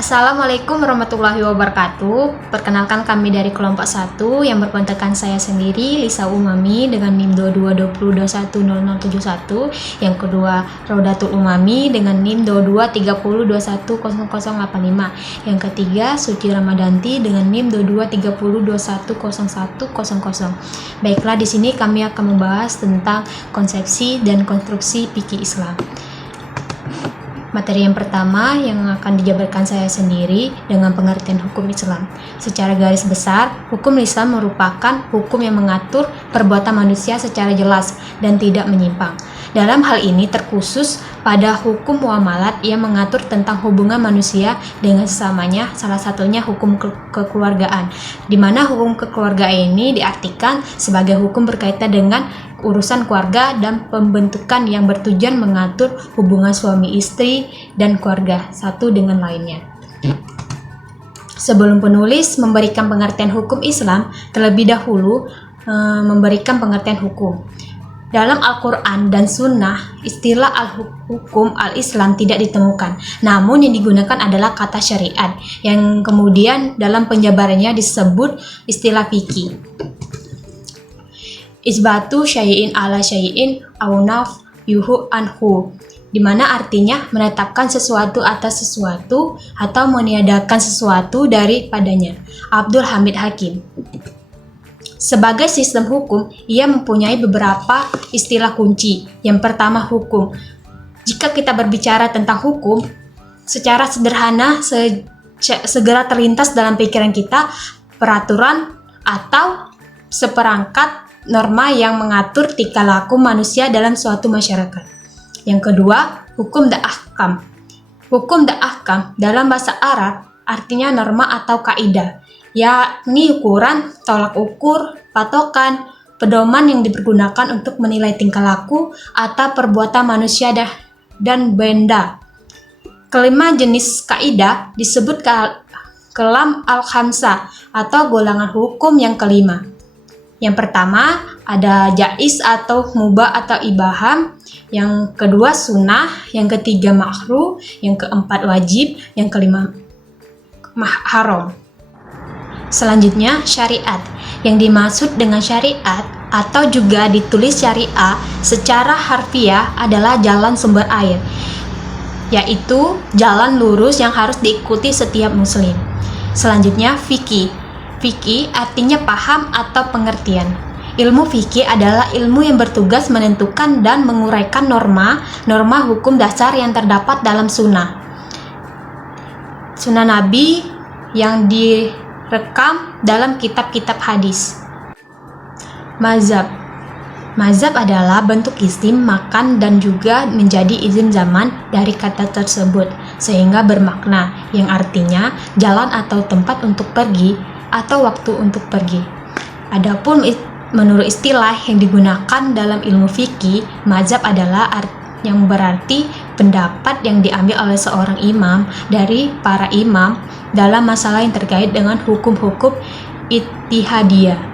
Assalamualaikum warahmatullahi wabarakatuh. Perkenalkan kami dari kelompok 1 yang berkontakkan saya sendiri, Lisa Umami dengan NIM 2220210071. Yang kedua, Raudatul Umami dengan NIM 2230210085. Yang ketiga, Suci Ramadanti dengan NIM 2230210100. Baiklah, di sini kami akan membahas tentang konsepsi dan konstruksi fikih Islam. Materi yang pertama yang akan dijabarkan saya sendiri dengan pengertian hukum Islam. Secara garis besar, hukum Islam merupakan hukum yang mengatur perbuatan manusia secara jelas dan tidak menyimpang. Dalam hal ini terkhusus pada hukum muamalat yang mengatur tentang hubungan manusia dengan sesamanya, salah satunya hukum kekeluargaan, di mana hukum kekeluargaan ini diartikan sebagai hukum berkaitan dengan urusan keluarga dan pembentukan yang bertujuan mengatur hubungan suami istri dan keluarga satu dengan lainnya. Sebelum penulis memberikan pengertian hukum Islam, terlebih dahulu memberikan pengertian hukum. Dalam Al-Quran dan Sunnah, istilah hukum al-Islam tidak ditemukan. Namun yang digunakan adalah kata syariat, yang kemudian dalam penjabarannya disebut istilah fikih. Isbatu syai'in ala syai'in au nafyuhu anhu, di mana artinya menetapkan sesuatu atas sesuatu atau meniadakan sesuatu daripadanya. Abdul Hamid Hakim. Sebagai sistem hukum, ia mempunyai beberapa istilah kunci. Yang pertama, hukum. Jika kita berbicara tentang hukum, secara sederhana segera terlintas dalam pikiran kita peraturan atau seperangkat norma yang mengatur tingkah laku manusia dalam suatu masyarakat. Yang kedua, hukum dan ahkam. Hukum dan ahkam dalam bahasa Arab artinya norma atau kaidah, yakni ukuran, tolak ukur, patokan, pedoman yang dipergunakan untuk menilai tingkah laku atau perbuatan manusia dan benda. Kelima jenis kaidah disebut kelam al-khamsah atau golongan hukum yang kelima. Yang pertama ada jaiz atau mubah atau ibaham, yang kedua sunnah, yang ketiga makruh, yang keempat wajib, yang kelima haram. Selanjutnya syariat. Yang dimaksud dengan syariat atau juga ditulis syariah secara harfiah adalah jalan sumber air, yaitu jalan lurus yang harus diikuti setiap muslim. Selanjutnya fikih. Fikih artinya paham atau pengertian. Ilmu fikih adalah ilmu yang bertugas menentukan dan menguraikan norma hukum dasar yang terdapat dalam sunnah Nabi yang direkam dalam kitab-kitab hadis. Mazhab. Mazhab adalah bentuk isim makan dan juga menjadi izin zaman dari kata tersebut, sehingga bermakna yang artinya jalan atau tempat untuk pergi atau waktu untuk pergi. Adapun menurut istilah yang digunakan dalam ilmu fikih, mazhab adalah yang berarti pendapat yang diambil oleh seorang imam dari para imam dalam masalah yang terkait dengan hukum-hukum ijtihadiyah.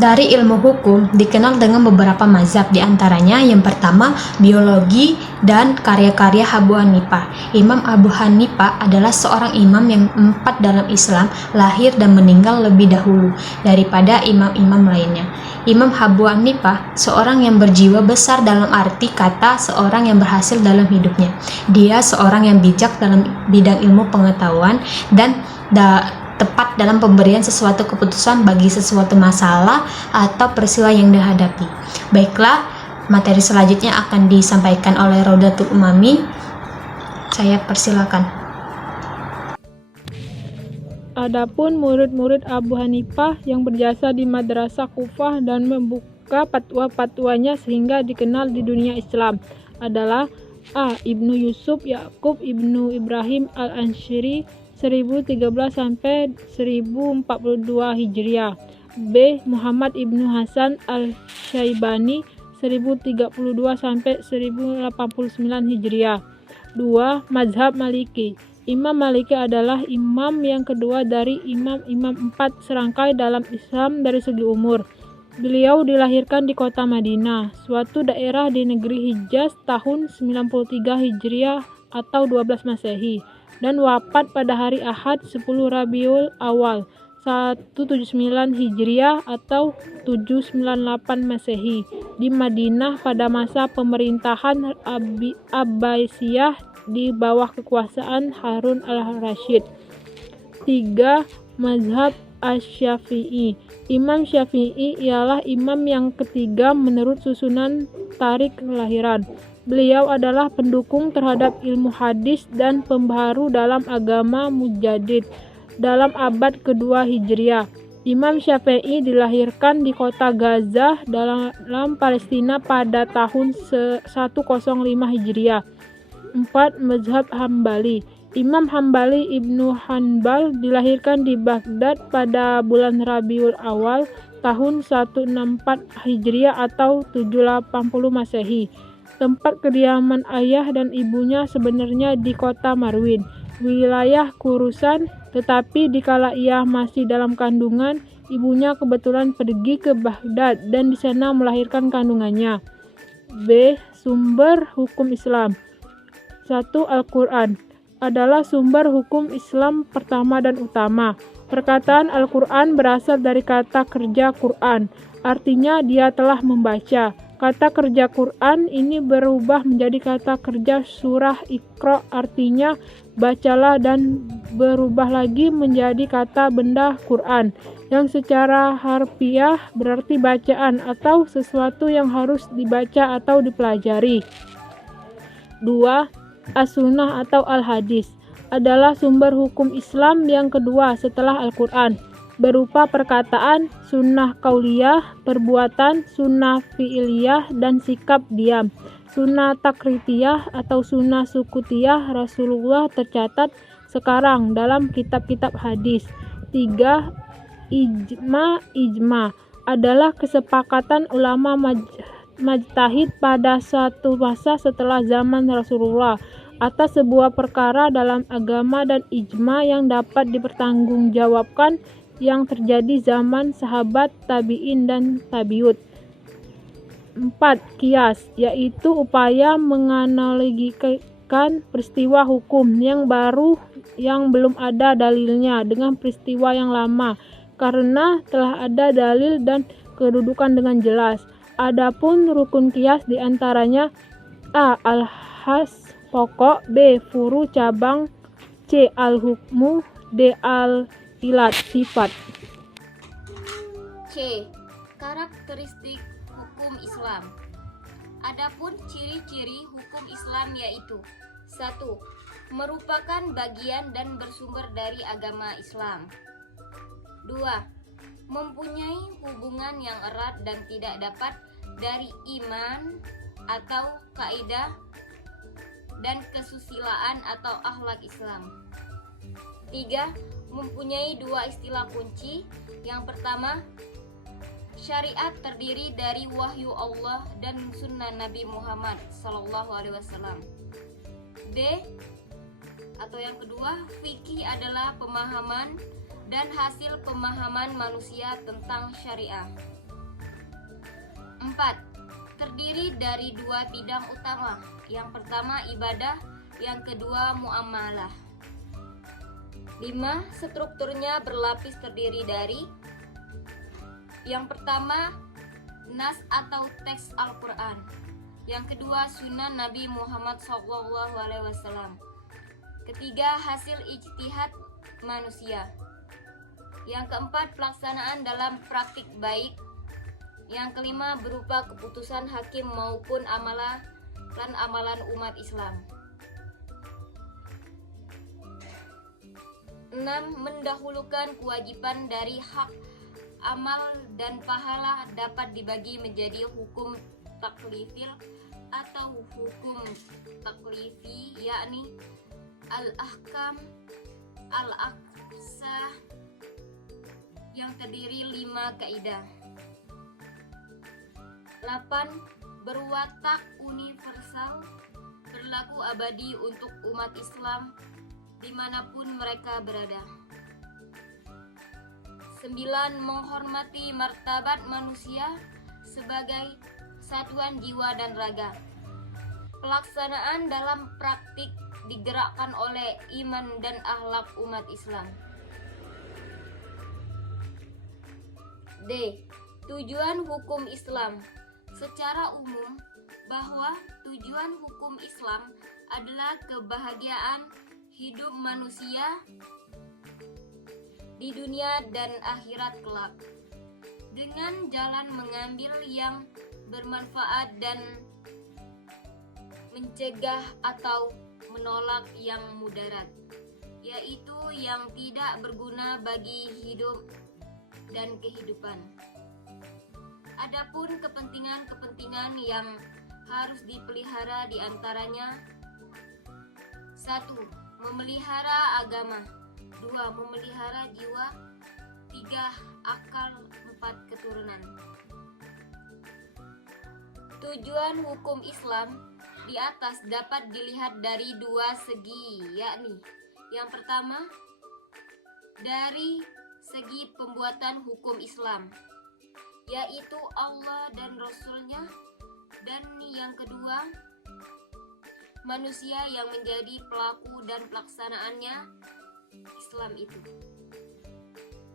Dari ilmu hukum dikenal dengan beberapa mazhab, diantaranya yang pertama biologi dan karya-karya Abu Hanifah. Imam Abu Hanifah adalah seorang imam yang empat dalam Islam, lahir dan meninggal lebih dahulu daripada imam-imam lainnya. Imam Abu Hanifah seorang yang berjiwa besar dalam arti kata seorang yang berhasil dalam hidupnya. Dia seorang yang bijak dalam bidang ilmu pengetahuan dan tepat dalam pemberian sesuatu keputusan bagi sesuatu masalah atau peristiwa yang dihadapi. Baiklah, materi selanjutnya akan disampaikan oleh Raudatul Umami. Saya persilakan. Adapun murid-murid Abu Hanifah yang berjasa di Madrasah Kufah dan membuka fatwa-fatwanya sehingga dikenal di dunia Islam adalah A. Ibnu Yusuf Yakub Ibnu Ibrahim Al-Ansyri 1013 sampai 1042 Hijriah. B. Muhammad Ibnu Hasan Al-Syaibani 1032 sampai 1089 Hijriah. 2. Mazhab Maliki. Imam Maliki adalah imam yang kedua dari imam-imam 4 serangkai dalam Islam dari segi umur. Beliau dilahirkan di kota Madinah, suatu daerah di negeri Hijaz tahun 93 Hijriah atau 12 Masehi, dan wafat pada hari Ahad 10 Rabiul Awal 179 Hijriah atau 798 Masehi di Madinah pada masa pemerintahan Abbasiyah di bawah kekuasaan Harun al-Rasyid. 3. Mazhab Asy-Syafi'i. Imam Syafi'i ialah imam yang ketiga menurut susunan tarikh kelahiran. Beliau adalah pendukung terhadap ilmu hadis dan pembaharu dalam agama Mujaddid dalam abad kedua Hijriah. Imam Syafi'i dilahirkan di kota Gaza dalam Palestina pada tahun 105 Hijriah. 4. Mazhab Hambali. Imam Hambali Ibnu Hanbal dilahirkan di Baghdad pada bulan Rabiul Awal tahun 164 Hijriah atau 780 Masehi. Tempat kediaman ayah dan ibunya sebenarnya di kota Marwin, wilayah Khurasan, tetapi dikala ia masih dalam kandungan, ibunya kebetulan pergi ke Baghdad dan di sana melahirkan kandungannya. B. Sumber hukum Islam. 1. Al-Quran adalah sumber hukum Islam pertama dan utama. Perkataan Al-Quran berasal dari kata kerja Quran, artinya dia telah membaca. Kata kerja Quran ini berubah menjadi kata kerja surah Iqra, artinya bacalah, dan berubah lagi menjadi kata benda Quran, yang secara harfiah berarti bacaan atau sesuatu yang harus dibaca atau dipelajari. 2. As-Sunnah atau Al-Hadis adalah sumber hukum Islam yang kedua setelah Al-Quran, berupa perkataan, sunnah qauliyah, perbuatan, sunnah fi'iliyah, dan sikap diam. Sunnah takritiyah atau sunnah sukutiyah Rasulullah tercatat sekarang dalam kitab-kitab hadis. 3. Ijma adalah kesepakatan ulama majtahid pada suatu masa setelah zaman Rasulullah atas sebuah perkara dalam agama, dan ijma yang dapat dipertanggungjawabkan yang terjadi zaman sahabat, tabi'in, dan tabiut. 4. Qiyas, yaitu upaya menganalogikan peristiwa hukum yang baru yang belum ada dalilnya dengan peristiwa yang lama karena telah ada dalil dan kedudukan dengan jelas. Adapun rukun qiyas diantaranya: A. Al-has pokok, B. furu cabang, C. al-hukmu, D. al-ilat sifat. C. Karakteristik hukum Islam. Adapun ciri-ciri hukum Islam yaitu: 1. Merupakan bagian dan bersumber dari agama Islam. 2. Mempunyai hubungan yang erat dan tidak dapat dari iman atau kaidah dan kesusilaan atau akhlak Islam. 3. Mempunyai dua istilah kunci. Yang pertama, syariat terdiri dari wahyu Allah dan sunnah Nabi Muhammad SAW. D. Atau yang kedua, fikih adalah pemahaman dan hasil pemahaman manusia tentang syariah. 4. Terdiri dari dua bidang utama. Yang pertama ibadah, yang kedua muamalah. 5. Strukturnya berlapis terdiri dari: yang pertama, nas atau teks Al-Quran. Yang kedua, sunnah Nabi Muhammad SAW. Ketiga, hasil ijtihad manusia. Yang keempat, pelaksanaan dalam praktik baik. Yang kelima, berupa keputusan hakim maupun amalan umat Islam. 6. Mendahulukan kewajiban dari hak amal dan pahala dapat dibagi menjadi hukum taklifil atau hukum taklifi, yakni al-ahkam al-aqsa yang terdiri 5 kaidah. 8. Berwatak universal, berlaku abadi untuk umat Islam dimanapun mereka berada. 9. Menghormati martabat manusia sebagai satuan jiwa dan raga. Pelaksanaan dalam praktik digerakkan oleh iman dan akhlak umat Islam. D. Tujuan hukum Islam. Secara umum, bahwa tujuan hukum Islam adalah kebahagiaan hidup manusia di dunia dan akhirat kelak, dengan jalan mengambil yang bermanfaat dan mencegah atau menolak yang mudarat, yaitu yang tidak berguna bagi hidup dan kehidupan. Adapun kepentingan-kepentingan yang harus dipelihara diantaranya: 1. Memelihara agama. 2. Memelihara jiwa. 3. Akal. 4. Keturunan. Tujuan hukum Islam di atas dapat dilihat dari dua segi, yakni yang pertama, dari segi pembuatan hukum Islam, yaitu Allah dan Rasul-Nya, dan yang kedua, manusia yang menjadi pelaku dan pelaksanaannya Islam itu.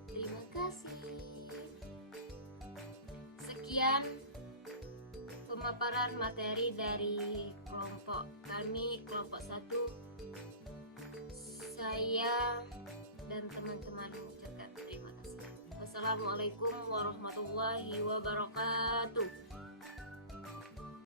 Terima kasih. Sekian pemaparan materi dari kelompok kami, kelompok 1. Saya dan teman-teman mengucapkan terima kasih. Wassalamualaikum warahmatullahi wabarakatuh.